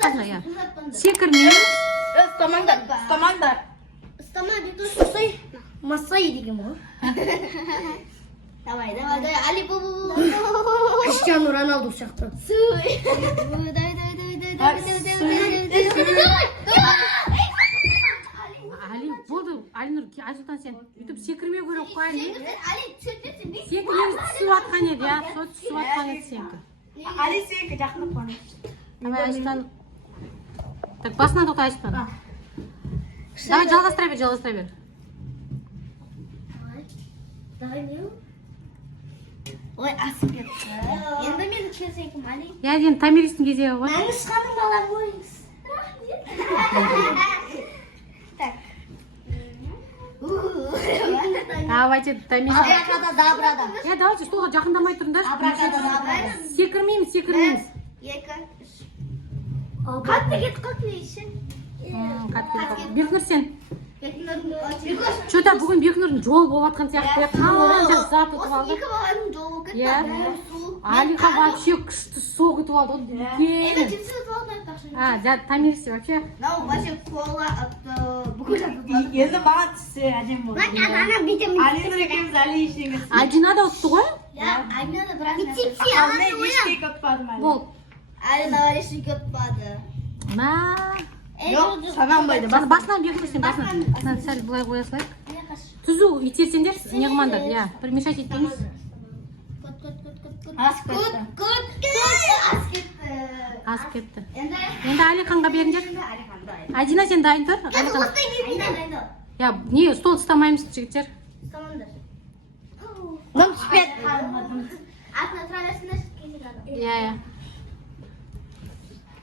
жатқанда, я. Секірмейміз. Ұстамаңдар. Ұстама дейді. Масай деген ғой. Давай. Али бу. Криштиану Роналду сияқты. Али, болды. Алинұр, Айсұлтан сен. Үйтіп секірмеу керек қой, Али. Али сөйтпесін. Секірмейміз түсіп атқан еді, я. Сол түсіп атқан еді сенікі. Али сенікі жақындап қана. Давай, Айсұлтан. Так, басынан тоқта, Айсұлтан. Давай, жалғастыра бер. Давай не? Ой, асып кетті. Енді мен кезегім, Али. Я, енді Тамиристің кезегі ғой. Мәңіз ханым балам ойыңыз. Так. Давайте, Тамирис. Абракадабрада. Я, давайте, столға жақындамай тұрыңдар. Абракадабрада. Секірмейміз. Екі, үш. Қатты кет, қатты ешін. Бекнұр сен. Бекнұрдың Что-то бүгін Бекнұрдың жол болып атқан сияқты. Зат ұтып алды. екі баланың жолы кетті. Иә. Алиха вообще күшті соқ ұтып алды. Енді тіпсі ұтып алды айтпақшы. Тамирис вообще. Мынау вообще кола бүкіл Енді маған түссе әдем болды. Алинұр екеуміз Али ештеңе. Адина да ұтты ғой. Айнада біраз Мен ештеңе ұтпадым әлі. Бол. Алина ештеңе ұтпады. Жоқ, сананбайды. Басынан Бекнұр сен басынан. Сәл былай қоя салайық. Түзу итерсеңдер неғылмаңдар. Я, бір мешать етпейміз. Асып кетті. Асып кетті. Енді Алиханға беріңдер. Адина сен дайын тұр. Я, не, стол ұстамаймыз жігіттер. Дым түспеді. Артына тұра берсіңдер. Я.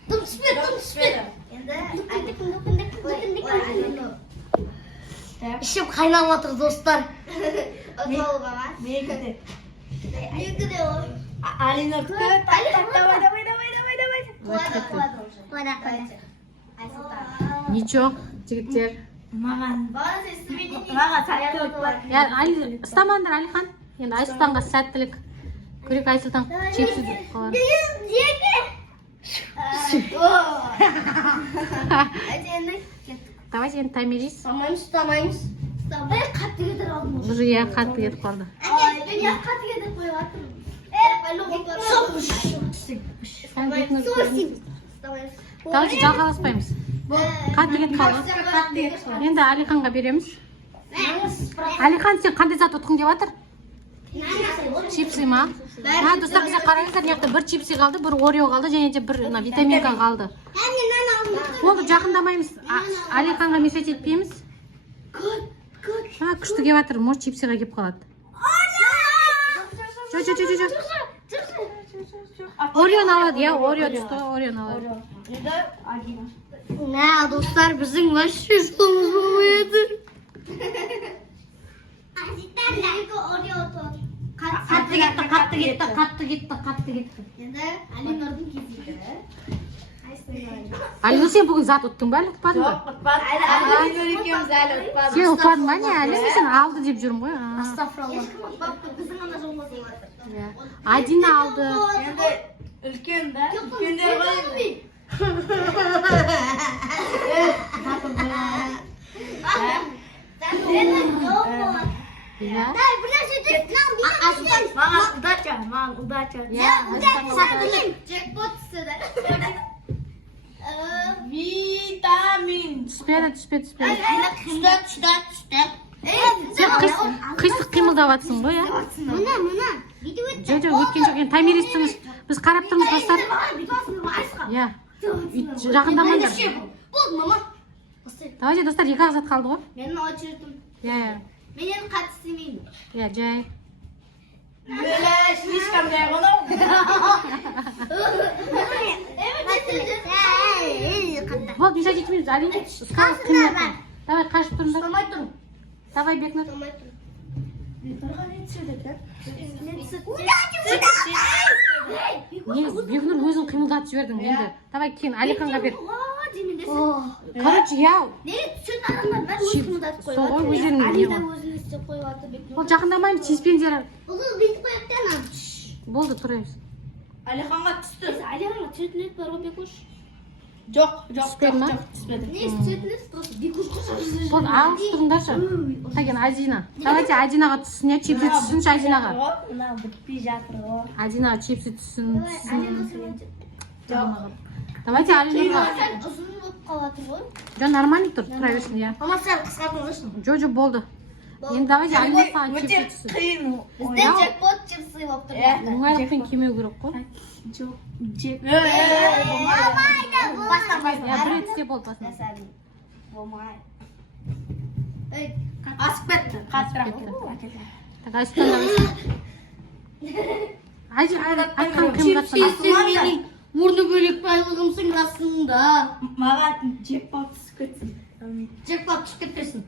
Дым түспеді. Енді Ішім қайнап отыр достар. ұтып алған. Мекіде. Екі де ол. Алинұр күт. Давай. Ничего, жігіттер. Маған. Бала сен істемейді. Маған сәтті өтпеді. Я, ұстамаңдар Алихан. Енді Айсұлтанға сәттілік. Көрек Айсұлтан чепсіз қалар. Давай сен Тамирис. Ұстамаймыз. Қатты кетір алдым. Уже я қатты кетіп қалды. Я қатты кетіп қойып атырмын. Давайте жағаласпаймыз. Қатты кетіп қалды. Енді Алиханға береміз. Алихан сен қандай зат ұтқың деп жатыр? Чипсы ма? Достар бізде қараңыздар, мына бір чипсы қалды, бір Орео қалды, және де бір витаминка қалды. Болды, жақындамаймыз. Алиханға мешать етпейміз. Күшті кеп жатыр, может чипсыға кеп қалады. Жоқ. Ореоны алады, я, Орео түсті, Ореоны алады. Достар, біздің вообще жолымыз болмайды. Қатты кетті. Енді Алинұрдың кезегі. Алинұр, сен бүгін зат ұттың ба, әлі ұтпадың ба? Жоқ, ұтпады. Алинұр екеуміз әлі ұтпады. Сен ұтпадың ба, не, әлі сен алды деп жүрмін ғой. Астафралла. Ешкім ұтпапты, біздің ғана жолымыз болып жатыр. Адина алды. Енді үлкен да. Үлкендер ғой. Маған удача. Джекпот түседі. Витамин. Түспеді. Түсті. Сен қисық қимылдап атсың ғой, я? Мұна. Жоқ, өткен жоқ. Енді Тамирistіңіз, біз қарап тұрмыз достар. Я, жақындамаңдар. Болды, мама. Давайте, достар, екі ақ зат қалды ғой. Менің очередім. Я. Мен енді қатты істемеймін. Я, жай. Ешқандай ғынау. Вот, мешать етмейміз, Алин. Давай, қашып тұрыңдар. Ұстамай тұр. Давай, Бекнұр. Ұстамай тұр. Бекнұр өзің қимылдатып жібердің енді. Давай, кейін Алиханға бер. Короче, я... Неге түсетін адамдар бәрі өз қимылдатып қойып Сол ғой, жатыр. өздерің Алина өзін істеп қойып жатыр. Ол жақындамаймыз, тиіспеңдер. Бұл бүйтіп қойыпты анау. Болды, тұрайыз. Алиханға түсті. Алиханға түсетін еді бар ғой Бекуш. Жоқ, жоқ, Түспеді жоқ, ма? жоқ, түспеді. Не істедіңіз? Просто бекушка болды ағылшып тұрыңдаршы одан кейін Адина давайте Адинаға түссін иә чипсы түссінші Адинаға Мынау бітпей жатыр ғой. Адинаға чипсы түссін Жоқ. давайте Алинурға ұзын болып қалады ғой. жо нормально тұр тұра берсін иә Мама сәл қысқартыңызшы. жо болды енді давайте Алинурға Өте чипсы түссін қиын. Бізде джекпот чипсы болып тұр. оңайлықпен келмеу керек қой Жоқ, жеп. Болмайды бұл. иә бір рет істе болды басында Болмайды. Асып кетті. Қаттырақ. так Айсұлтан айтқан қимылдаттан менің мұрны бөлек байлығымсың расында. Маған джекпот түсіп кетсін. Джекпот түсіп кетпесін.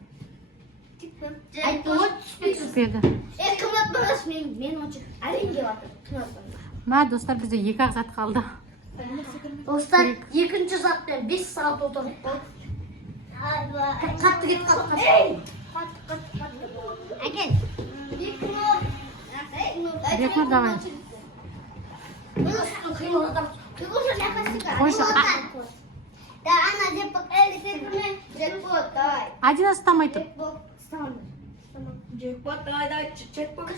Айттың ғой түсіп кетсін. түспеді Қымбатпаңыз мен очы әрең келіп жатыр. Қымбатпаңыз. мә достар бізде екі ақ зат қалды Достар, екінші затпен 5 сағат отырдық қой. Қатты кетіп қалды. Әкел. Бекнұр давай Да, она джекпот, давай. Адина ұстамай тұр Джекпот, давай, джекпот,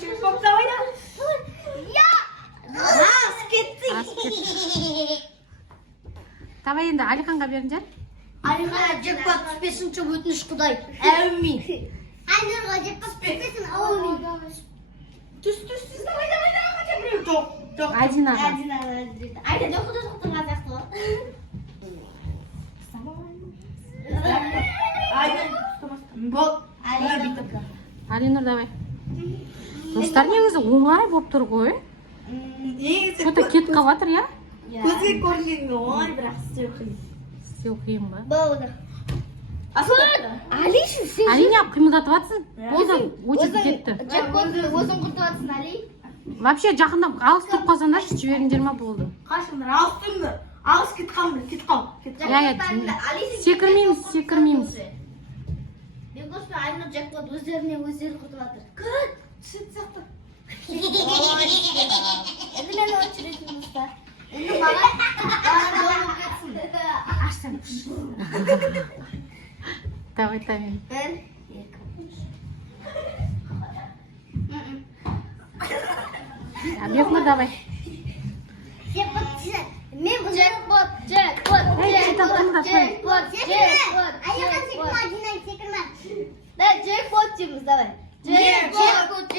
давай. Асып кетті. давай енді Алиханға беріңдер Алиға джекпот түспесінші өтініш құдай. Әумин. Алиға джекпот түспесін, әумин. Түс, давай. Жоқ, жоқ. Адинаға Айда жоқыда жоқтырған сияқты ғой. Бол. Алинур давай достар негізі оңай болып тұр ғой Негізі что-то кетіп қалып жатыр иә көзге көрінгенге оңай, бірақ істеу қиын. істеу қиын ба Болды. Алиша, сен әрине алып қимылдатып жатсың болды очередь кетті джекпотты өзің құртып жатсың, Али. вообще жақындап алыс тұрып қалсаңдаршы жіберіңдер ма болды Қашыңдар, алыстыңдар. Алыс кет қалыңдар, кет қал. секірмейміз Бекошпен Алина джекпот өздері құртып жатыр. Көріп, түсіп сияқты. Енді мен очередім достар. Енді маған болып кетсін. Аштан. давай тамин Bir, iki, Бекнұр давай мен бұл джекпот. Да, джекпот дейміз, давай. Джекпот.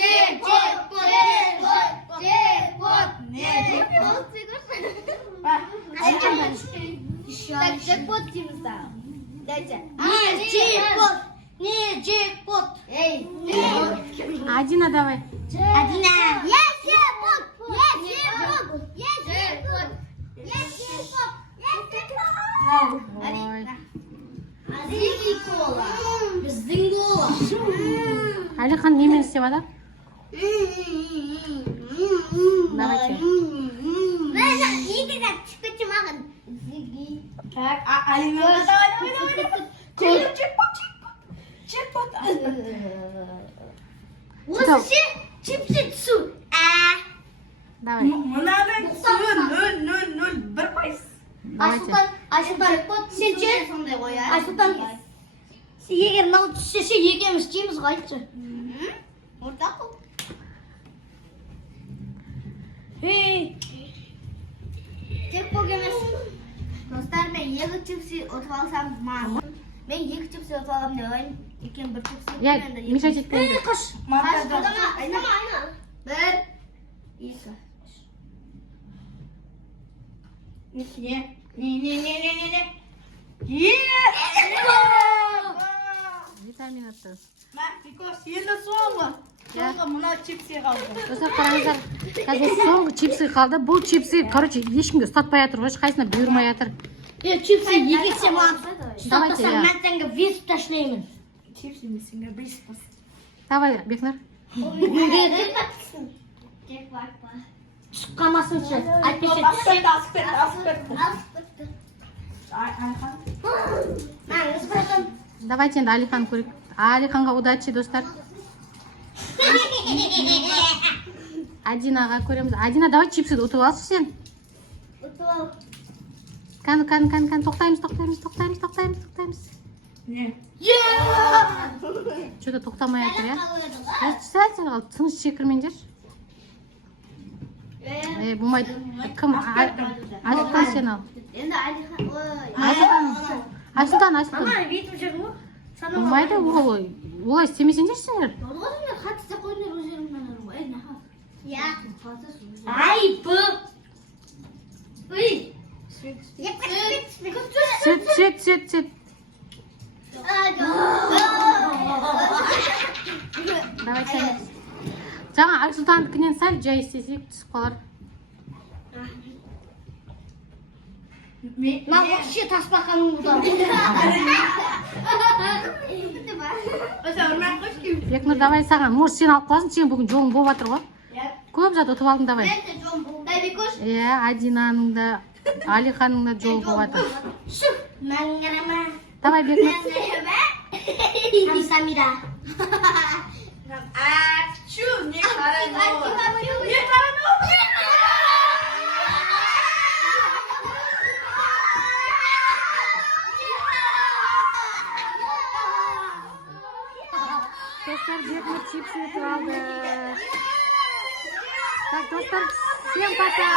Так, джекпот дейміз, давай. Дайте. Не джекпот. Эй. Адина давай Адина. ой Біздің кола. Алихан немен істеп жатыр давайте Мен екі зат түсіп кетші маған. Так, Алина, давай. Джекпот. Осы ше чипсы түсу. давай Мынадан түсі 0,001%. Айсұлтан, сен че? Айсұлтан, егер мынау түссе екеуміз жейміз ғой, айтшы. Ортақ қыл. Джекпот емес. Достар, мен екі чипсы ұтып алсам маған. Мен екі чипсы ұтып алам деп ойын. Екен бір чипсы. иә мешать етпеңдер Айна. Bir, iki. Не. витамин атты Бекош, енді соңғы мынау чипсы қалды. достар қараңыздар қазір соңғы чипсы қалды бұл чипсы короче ешкімге ұстатпай жатыр ғой ешқайсысына бұйырмай жатыр Чипсы екі сен маған давайте иә сенге весіп ташлаймын. Чипсы емесіңе бейсіз. давай Бекнұр Қалмасыншы. Айтпесе Асып кетті. давайте енді Алихан көрейік Алиханға удачи достар Адинаға көреміз Адина давай чипсыды ұтып алшы сен Кәні, тоқтаймыз. Ne? Что-то тоқтамай жатыр, иә? Сәл қалды, тыныш шекірмеңдер. Болмайды. Кім? Айсұлтан сен ал. Енді Алихан, ой. Айсұлтан. Ана бүйтіп жүрмін ғой. Болмайды, олай істемесеңдерсіңдер. Оған қатты істеп қойыңдар өздеріңнен ғой. Ей, наха. Иә. Ай, бұл. Ой. Сүт. Давай сәл. Жаңа Айсұлтандікінен сәл жай істесек түсіп қалар. Мына вообще таспақаның бұдан. Бекнұр, давай саған. Может, сен алып қаласың, сен бүгін жолың болып жатыр ғой. Көп зат ұтып алдың, давай. Адинаның да, Алиханның да жолы болып жатыр. Давай, Бекнұр. 감사합니다. Achu, ne karanlığı. Dostlar, Бекнұр чипсы ütüp aldı. Так, dostlar, всем пока.